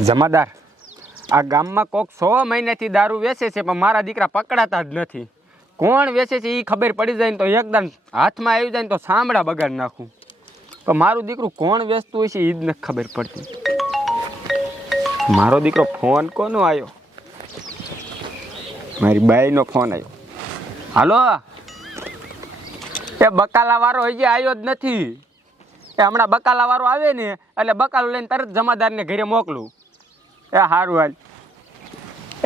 જમાદાર, આ ગામમાં કોક સો મહિનાથી દારૂ વેચે છે, પણ મારા દીકરા પકડાતા જ નથી. કોણ વેચે છે એ ખબર પડી જાય ને તો એકદમ હાથમાં આવી જાય ને તો સાંભળા બગાડ નાખું. પણ મારું દીકરું કોણ વેચતું હોય છે એ જ નથી ખબર પડતી. મારો દીકરો ફોન કોનો આવ્યો મારી બાઈનો ફોન આવ્યો હાલો? એ બકાલા વાળો હજી આવ્યો જ નથી. એ હમણાં બકાલા વાળો આવે ને, એટલે બકાલો લઈને તરત જમાદારને ઘરે મોકલું. એ સારું હાલ.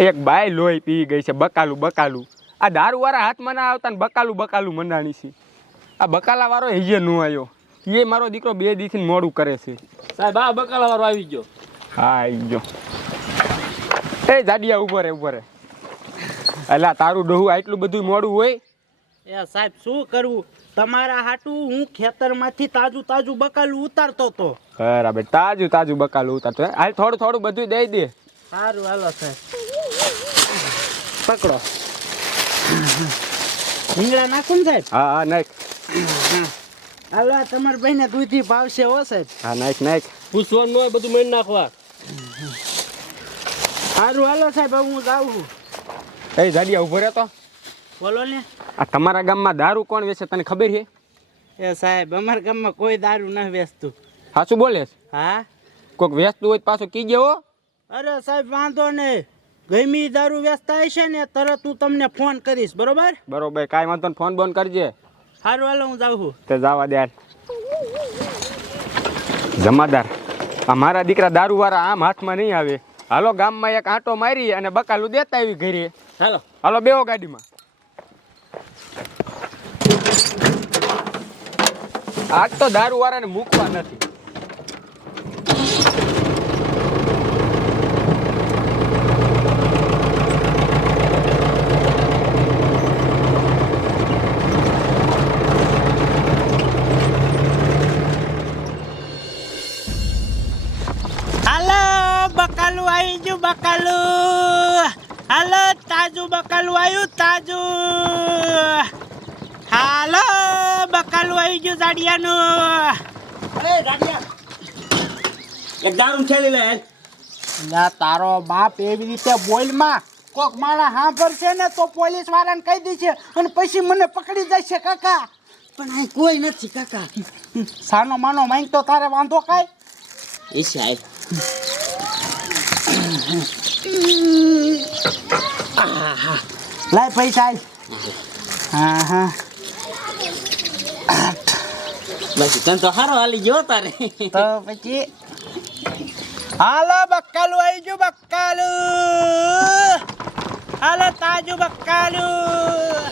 એક બાય લોહી પી ગઈ છે બકાલું બકાલું. આ દારૂવાળા હાથમાં ના આવતા ને બકાલું બકાલું મંડાણી છે. આ બકાલા વાળો હૈયે ન આવ્યો એ મારો દીકરો બે દીથી મોડું કરે છે. સાહેબ આ બકાલા વાળો આવી ગયો. હા આવી ગયો. એ જાડિયા ઊભો રે ઊભો રે. અલા તારું ડોહું આટલું બધું મોડું હોય? એ સાહેબ શું કરવું? તમારા હાટું હું ખેતરમાંથી તાજું તાજું બકાલું ઉતારતો તો. બરાબર તાજું તાજું બકાલું ઉતારતો? હાલ થોડું થોડું બધું દઈ દે. સારું હાલો સાહેબ. પકડો. રીંગણા નાખું ને સાહેબ? હા હા નાખ. હાલો આ તમારા ભાઈને દૂધી ભાવશે હો સાહેબ. હા નાખ નાખ. પૂછવાનું હોય બધું મળી નાખવા. સારું હાલો સાહેબ હવે હું જાઉં છું. એ જાડિયા ઊભો રહે તો બોલો ને. આ તમારા ગામમાં દારૂ કોણ વેચે તને ખબર છે? એ સાહેબ અમારા ગામમાં કોઈ દારૂ ન વેચતું. સાચું બોલે? હા? કોઈક વેચતું હોય તો પાછું કી ગયો અરે સાહેબ વાંધો નહીં. ગમી દારૂ વેચતા હશે ને તરત હું તમને ફોન કરીશ બરોબર? બરોબર કાંઈ વાંધો ફોન બોન કરજે. સારું હાલો હું જાઉં છું. તે જવા દે જમાદાર આ મારા દીકરા દારૂવાળા આમ હાથમાં નહીં આવે. હાલો ગામમાં એક આંટો મારી અને બકાલું દેતા આવી ઘરે. હાલો. હાલો બેવો ગાડીમાં. આજ તો દારૂવાળાને મૂકવા નથી. આવી અરે ગાડિયા. એક દારૂ છેલી લે ના તારો બાપ એવી રીતે બોલમાં કોક માણા સાંભળશે ને તો પોલીસ વાળાને કહી દેશે અને પછી મને પકડી જશે કાકા. પણ અહીં કોઈ નથી કાકા. સાનો માનો માંગ તો તારે વાંધો કાય એ સાહેબ લાય પૈસા. હા હા બસ તને તો હારો હાલી ગયો તારે. તો પછી હાલો બક્કાલું આવી ગયું બક્કાલું. હાલો તાજું બક્કાલું.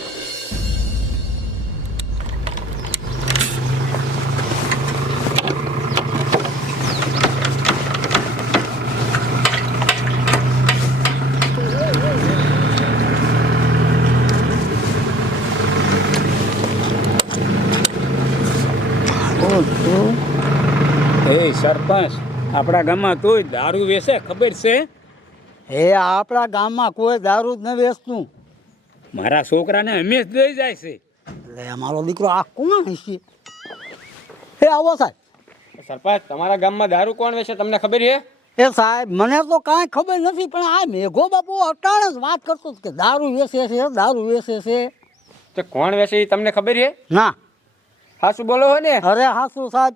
એ સરપંચ આપણા ગામમાં તોય દારૂ વેચે ખબર છે? હે આપણા ગામમાં કોઈ દારૂ જ ન વેચતું મારા છોકરાને હંમેશ દઈ જાય છે. એટલે અમારો દીકરો આ કોણ છે હે આવો સાહેબ. સરપંચ તમારા ગામમાં દારૂ કોણ વેચે તમને ખબર છે? એ સાહેબ મને તો કાંઈ ખબર નથી પણ આ મેઘો બાપુ અટાણે જ વાત કરતો કે દારૂ વેચે છે દારૂ વેચે છે. તો કોણ વેચે એ તમને ખબર છે? ના. હાસુ બોલો હો ને. અરે હાસુ સાહેબ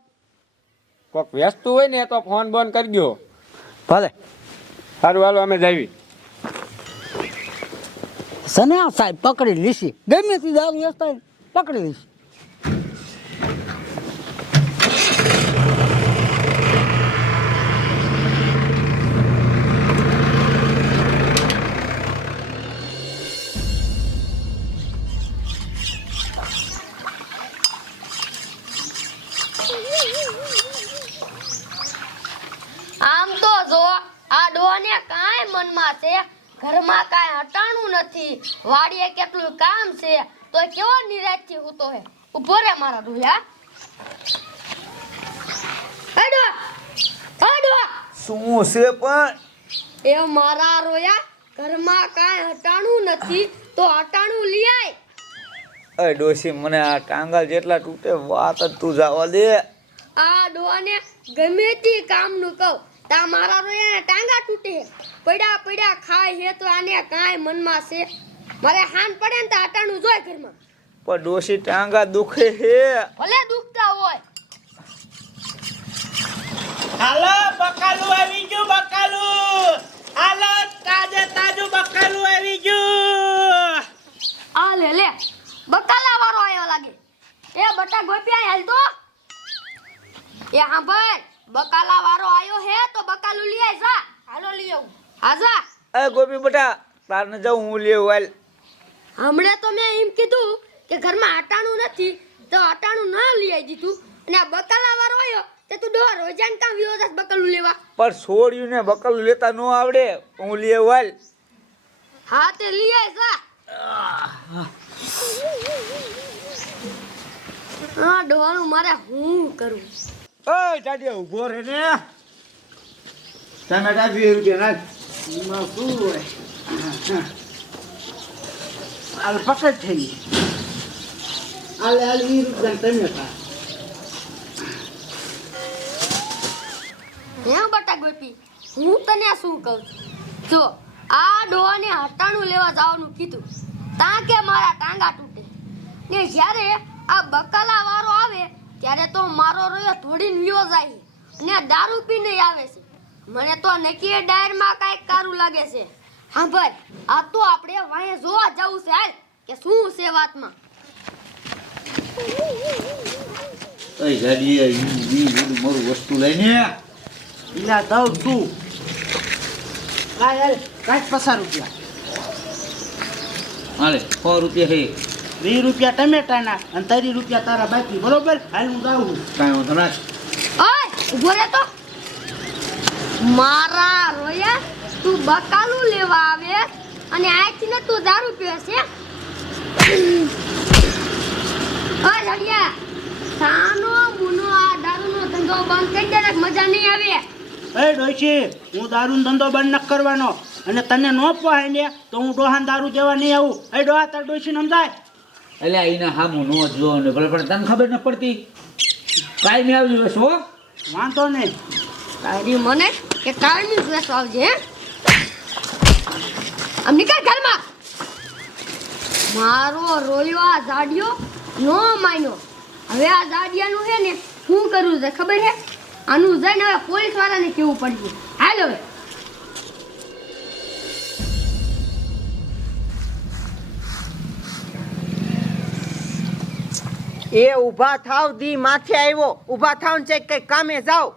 કોક વ્યસ્તું હોય ને તો ફોન બોન કરી દો ભલે. સારું હાલો અમે જાવી. સને સાહેબ પકડી લીશી. ગમે તે દારૂ ને પકડી લીધી આમ તો જો આ ડોને કાંઈ મનમાં છે ઘરમાં કાંઈ હટાણું નથી. વાડીએ કેટલું કામ છે તો કેવો નિરાશથી હૂતો હે? ઊભો રે મારા ડોયા હડો હડો શું છે પણ? એ મારા રોયા ઘરમાં કાંઈ હટાણું નથી તો હટાણું લઈ આય. અરે ડોશી મને આ ટાંગલ જેટલા તૂટે વાત જ તું જવા દે. આ ડોને ગમે તે કામનું કહું. તા મારા રોયા ટાંગા તૂટે. પડ્યા પડ્યા ખાય હે તો આને કાંઈ મનમાં છે. મારે હાન પડે ને તો અટાણું જોય ઘરમાં. પણ ડોશી ટાંગા દુખે હે ભલે દુખતા હોય. હાલો બકાલું આવી ગયું બકાલું. હાલો તાજે તાજું બકાલું આવી ગયું. આ લે લે. બકાલા વાળો આવ્યો લાગે. એ બટા ગોપિયા હાલ તો એ હા ભાઈ બકાલા વારો આવ્યો હે તો બકાલું લઈ આય જા. હાલો લઈ આવું. હા જા. એ ગોપી બટા તારને જાઉં હું લેવું હાલ. હમણે તો મેં એમ કીધું કે ઘરમાં અટાણું નથી તો અટાણું ના લઈ આવી દીધું અને આ બકાલા વાળો આવ્યો તે તું ડોર રોજાન કામ વિયો જાસ બકાલું લેવા. પણ છોડ્યું ને બકલું લેતા ન આવડે હું લેવું હાલ. હા તે લઈ આય જા. હા ડોહાનું મારે હું કરું? ઓય ટાડિયા ઊભો રે ને. ટમેટા વીસ રૂપિયા નાખ. શું હોય? હાલ પકડ થઈ હાલે હાલ વીસ રૂપિયા ટમેટા હે બટા ગોપી હું તને શું કહું? જો આ ડોહાને હટાણું લેવા જવાનું કીધું. તા કે મારા ટાંગા તૂટે. ને જ્યારે આ તો મારો રહ્યો થોડીને લ્યો જાય. ને દારૂ પીને આવે છે. મને તો નક્કી ડાયરમાં કાંઈક કારું લાગે છે. હા ભાઈ આ તો આપણે વાંહે જોવા જવું છે હાલ કે શું છે વાતમાં? એ ગાડી બધું મારું વસ્તુ લઈને ઇલા દઉં તું. હાલ હાલ કાંઈક પચાસ રૂપિયા. હાલે સો રૂપિયા હે વીસ રૂપિયા ટમેટાના અને તારી રૂપિયા તારા બાકી બરોબર? હાલ હું જાઉં કાંઈ વાંધો ના ઓય ઊભો રે તો. મારા રોયા તું બકાલું લેવા આવે અને આથી ને તું દારૂ પીવે છે ઓય સાનો મુનો આ દારૂનો ધંધો બંધ કરી દે મજા નહીં આવે. એ ડોશી હું દારૂનો ધંધો બંધ ન કરવાનો અને તને ન પહોંચે ને તો હું ડોહાન દારૂ દેવા નહીં આવું. એ ડોહા તાર ડોશી સમજાય? એટલે એના હામું નો જો ને ભલે પણ તને ખબર ન પડતી. કાંઈ નહીં આવજો બસ હો. વાંધો નહીં. તારી મને કે કાળની ડ્રેસ આવજે આમ નીકળ ઘરમાં. મારો રોયો આ જાડિયો નો માન્યો. હવે આ જાડિયાનું છે ને શું કરવું છે ખબર છે? આનું જઈને હવે પોલીસ વાળાને કેવું પડ્યું હાલ હવે. એ ઊભા થાવ દી માથે આવ્યો ઊભા થાવ ને ચેક કઈ કામે જાઓ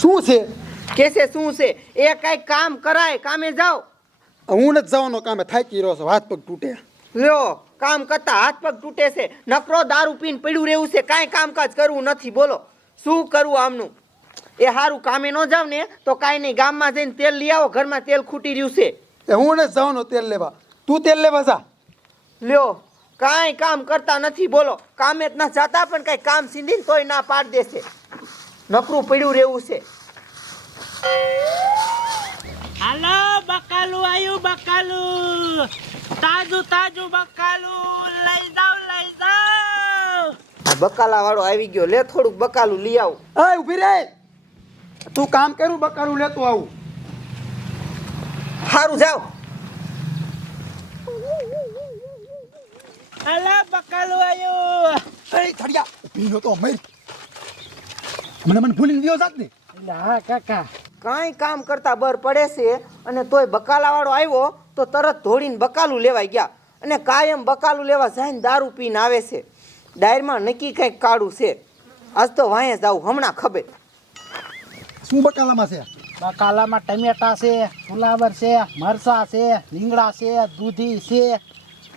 શું છે? કે છે શું છે? એ કઈ કામ કરાય કામે જાઓ હું નથી જવાનો કામે થાકી રહ્યો છું હાથ પગ તૂટે. લ્યો કામ કરતા હાથ પગ તૂટે છે. નકરો દારૂ પીને પડ્યું રહેવું છે કાંઈ કામકાજ કરવું નથી બોલો. શું કરવું આમનું? એ સારું કામે ન જાવ ને તો કાંઈ નહીં ગામમાં જઈને તેલ લઈ આવો ઘરમાં તેલ ખૂટી રહ્યું છે. હું નથી જવાનો તેલ લેવા. તું તેલ લેવા જા. લ્યો કાંઈ કામ કરતા નથી બોલો. કામે જ ના જાતા પણ કાંઈ કામ સીંધીને તોય ના પાડ દેશે. નકરું પડ્યું રહેવું છે. હાલો બકાલું આયુ બકાલું. તાજું તાજું બકાલું. લઈ જાવ લઈ જાવ બકાલા વાળો આવી ગયો. લે થોડુંક બકાલું લઈ આવું. એ ઊભી રે. તું કામ કરું બકાલું લેતું આવું. સારું જાઓ. હાલો બકાલું આવ્યું એ થડિયા ઊભી નતો મર મને મને ભૂલીને ગયો જાત ને હા કાકા. કાંઈ કામ કરતા બર પડે છે અને તોય બકાલા વાળો આવ્યો તો તરત ધોડીને બકાલું લેવાઈ ગયા અને કાયમ બકાલું લેવા જઈને દારૂ પીને આવે છે. ડાયરમાં નક્કી કંઈક કાળું છે. આજ તો વાંહે જાવ હમણાં ખબર. શું બકાલામાં છે? બકાલામાં ટમેટા છે ફુલાવર છે મરસા છે લીંગડા છે દૂધી છે.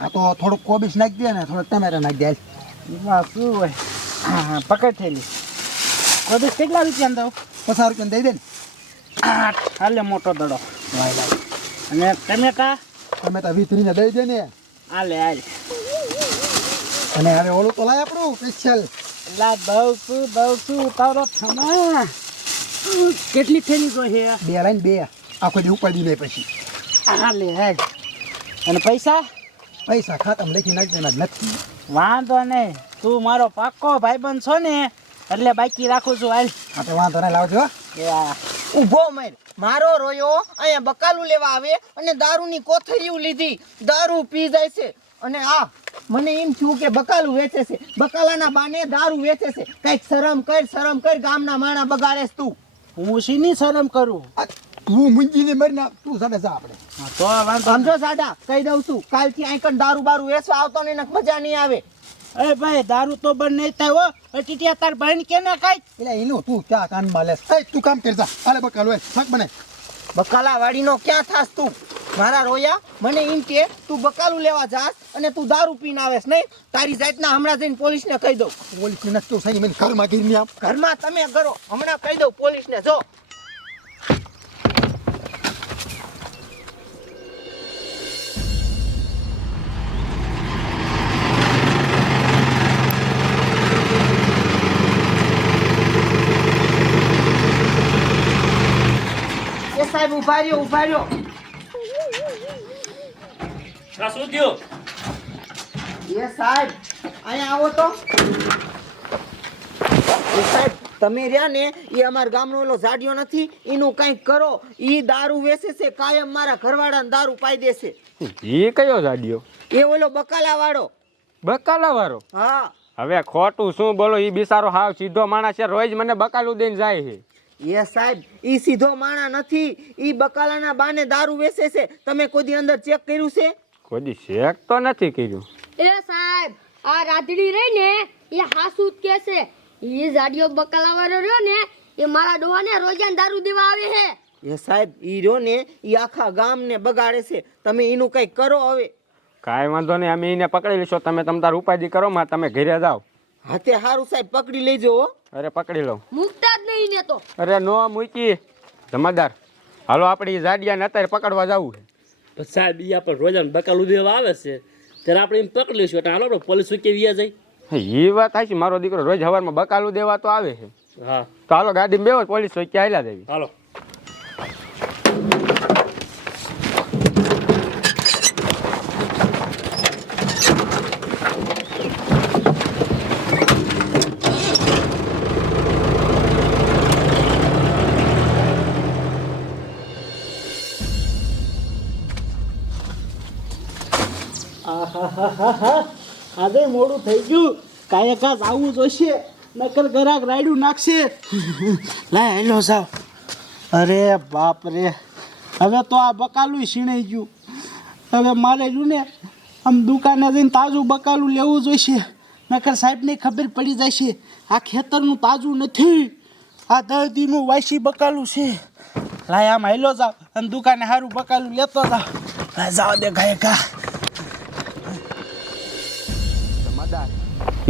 આ તો થોડુંક કોબીસ નાખી દે ને થોડુંક ટમેટા નાખી દે. એમાં શું હોય? હા હા પકડ થયેલી કોબીસ કેટલા રૂપિયા દઉં? પચાસ રૂપિયા દઈ દે ને. આઠ. હાલે મોટો દડો. અને ટમેટા? ટમેટા વીતરીને દઈ દે ને. હાલે હાલે. અને હવે ઓલું તો લાય આપણું સ્પેશિયલ લા દઉં છું દઉં છું તારો થમા. કેટલી થેલી જોઈએ બે લાઈન બે. આખો દી ઉપાડી દે પછી. હાલે હાલ. અને પૈસા? પૈસા ખાતામાં લખી નાખી દેના નથી. વાંધો નહીં. તું મારો પાક્કો ભાઈબંધ છો ને એટલે બાકી રાખું છું. હાલ. હા તો વાંધો નહીં લાવજો ઊભો ઊભો મર. મારો રોયો અહીંયા બકાલું લેવા આવે અને દારૂની કોથળીઓ લીધી. દારૂ પી જાય છે. અને આ મને એમ થયું કે બકાલું વેચે છે. બકાલાના બાને દારૂ વેચે છે. કંઈક શરમ કર શરમ કર ગામના માણા બગાડેસ તું. હું શીની શરમ કરું? તું મુંજીને મરી ના તું સાડે જા આપણે. તો સમજો સાડા કહી દઉં છું કાલથી અહીં કણ દારૂ બારૂ વેચવા આવતો ને મજા નહીં આવે. અરે ભાઈ દારૂ તો બંધ નહીં થાય હો. ટીટિયા તાર ભાઈ કે ના ખાય એટલે એનું તું ક્યાં કાનમાં માલે તું કામ કરતા અરે બકાલ હોય શાક બને. બકાલા વાડીનો ક્યાં થાસ તું? મારા રોયા મને એમ કે તું બકાલું લેવા જાસ અને તું દારૂ પીને આવેસ નહીં? તારી જાતના હમણાં જઈને પોલીસને કહી દઉં. પોલીસ ને તું સહી મને ઘરમાં ગીરની આમ ઘરમાં તમે કરો હમણાં કહી દઉં પોલીસને જો. સાહેબ ઊભા રહ્યો ઊભા રહ્યો. શું થયું? એ સાહેબ અહીંયા આવો તો. સાહેબ તમે રહ્યા ને એ અમારા ગામનો ઓલો ઝાડિયો નથી એનું કંઈક કરો. એ દારૂ વેચે છે કાયમ મારા ઘરવાળાને દારૂ પાઈ દેશે એ કયો જાડિયો એ ઓલો બકાલા વાળો બકાલા વાળો હા. હવે ખોટું શું બોલો એ બિસારો હાવ સીધો માણસ છે રોજ મને બકાલું દઈને જાય છે. એ સાહેબ ઈ સીધો માણા નથી. ઈ બકાલાના બાને દારૂ વેચે છે. તમે કોઈ અંદર ચેક કર્યું છે? કોઈ ચેક તો નથી કર્યું. એ સાહેબ આ રાધડી રહી ને એ હાસુ કે છે. ઈ જાડિયો બકાલાવાળો રહ્યો ને એ મારા ડોહાને રોજાન દારૂ દેવા આવે છે એ સાહેબ ઈ રહ્યો ને ઈ આખા ગામને બગાડે છે. તમે એનું કંઈક કરો હવે? કાંઈ વાંધો નહીં અમે એને પકડી લઈશું. તમે તમ તાર ઉપાધિ કરો માં તમે ઘરે જાઓ. હાથે હારું સાહેબ પકડી લેજો હો. અરે પકડી લઉં. મુકતા નહીં ને તો અરે નો મૂકી. જમાદાર હાલો આપણે જાડિયાને અત્યારે પકડવા જવું છે. પણ સાહેબ ઈ આપણે રોજાન બકાલું દેવા આવે છે. ત્યારે આપણે એમ પકડી લઈશું. એટલે હાલો ને પોલીસ કે વ્યા જાય એ વાત હાચી. મારો દીકરો રોજ સવારમાં બકાલું દેવા તો આવે છે. હા. તો હાલો ગાડીમાં બેવો પોલીસ ચોકી આવ્યા દેવી હાલો. આજે મોડું થઈ ગયું. કાંઈ કાંસ આવવું જોઈશે નકર ગરાક રાયડું નાખશે. લાય, હેલો સાહેબ અરે બાપ રે. હવે તો આ બકાલું સીણાઈ ગયું. હવે મારે જો ને, આમ દુકાને જઈને તાજું બકાલું લેવું જોઈશે. નકર સાહેબને ખબર પડી જશે, આ ખેતરનું તાજું નથી. આ દર્દીનું વાસી બકાલું છે. લાય, આમ હેલો જાવ અને દુકાને સારું બકાલું લેતો જાવ લાય જાવ દે ગાય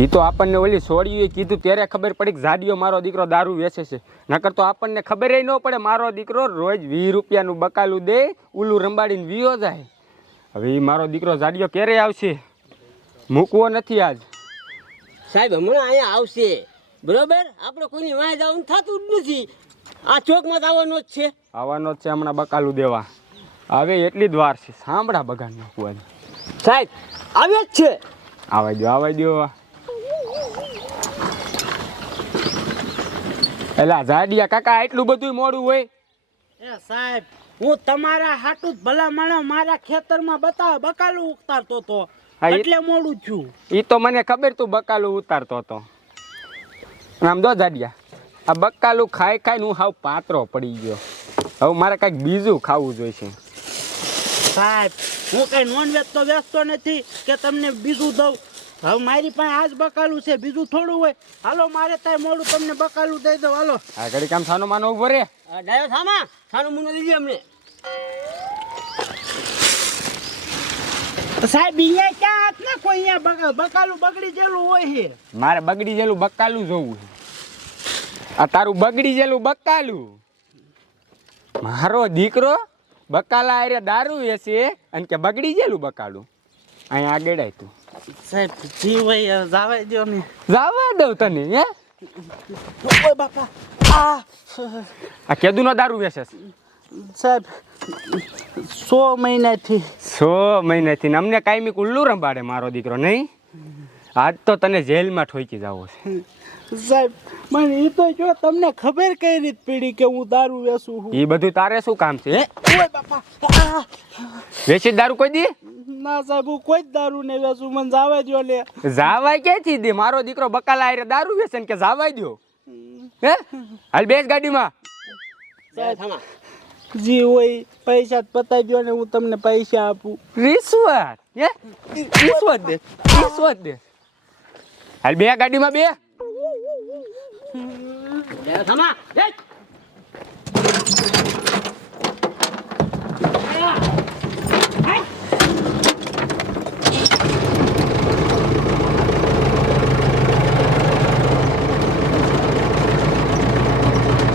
એ તો આપણને ઓલી સોળીએ કીધું ત્યારે ખબર પડી કે જાડિયો મારો દીકરો દારૂ વેચે છે. નકર તો આપણને ખબર ન પડે મારો દીકરો રોજ વીસ રૂપિયાનું બકાલું દે ઉલું રંબાડીને વીયો જાય. હવે એ મારો દીકરો જાડિયો ક્યારે આવશે? મૂકવો નથી આજ. સાહેબ હમણાં અહીંયા આવશે. બરોબર? આપણે કોઈની વાંહે જવાનું થતું જ નથી. આ ચોકમાં આવવાનો જ છે. આવવાનો જ છે હમણાં બકાલું દેવા. હવે એટલી જ વાર છે. સાંભળા બગાડ નાખવા સાહેબ આવે જ છે. આવા દો આવા દો એલા જાડિયા કાકા એટલું બધું મોડું હોય? એ સાહેબ હું તમારા હાટું ભલા માણસ મારા ખેતરમાં બતાવ બકાલું ઉતારતો તો. એટલે મોડું છું એ તો મને ખબર તું બકાલું ઉતારતો હતો આમ દો જાડિયા આ બકાલું ખાઈ ખાઈને હું હાવ પાતરો પડી ગયો. હવે મારે કાંઈક બીજું ખાવું જોઈશે. સાહેબ હું કઈ નોનવેજ તો વેચતો નથી કે તમને બીજું દઉં. હવે મારી પાસે આજ બકાલું છે બીજું થોડું હોય. હાલો મારે ત્યાં મોડું તમને બકાલું દઈ દઉં. હાલો. આ ઘડી કામ સાનો માનો ઊભો રે. આ ડાયો થામા. સાનું મુનો લીધી અમને. સાહેબ અહીંયા ક્યાં હાથ નાખો? અહીંયા બકાલું બગડી જેલું હોય છે. મારે બગડી જેલું બકાલું જોવું છે. આ તારું બગડી જેલું બકાલું. મારો દીકરો બકાલા અરે દારૂ વેચે અને કે બગડી જેલું બકાલું. અહીંયા આગળ આવ્યું તું. સાહેબ જી ભાઈ જાવા દો ને. જવા દઉં તને હે? ઓય બાપા આ. આ કેદુનો દારૂ વેચે છે. સાહેબ સો મહિનાથી. સો મહિનાથી ને અમને કાયમી કુલ્લું રંબાડે મારો દીકરો નહીં? આજ તો તને જેલમાં ઠોકી જાવો છે. સાહેબ મને એ તો જો તમને ખબર કઈ રીત પડી કે હું દારૂ વેચું છું? એ બધું તારે શું કામ છે હે? ઓય બાપા! વેચી દારૂ કોઈ દી? ના સાહેબ હું કોઈ જ દારૂ ને વેચું મને જાવા દો લે. જાવાય ક્યાંથી દે? મારો દીકરો બકાલા હારે દારૂ વેચે ને કે જાવાય દ્યો? હે? હાલ બેસ ગાડીમાં. સાહેબ થમા જી હોય પૈસા પતાવી દો ને હું તમને પૈસા આપું. રિશ્વત હે? રિશ્વત દે રિશ્વત દે. હાલ બે ગાડીમાં બે. થમા જય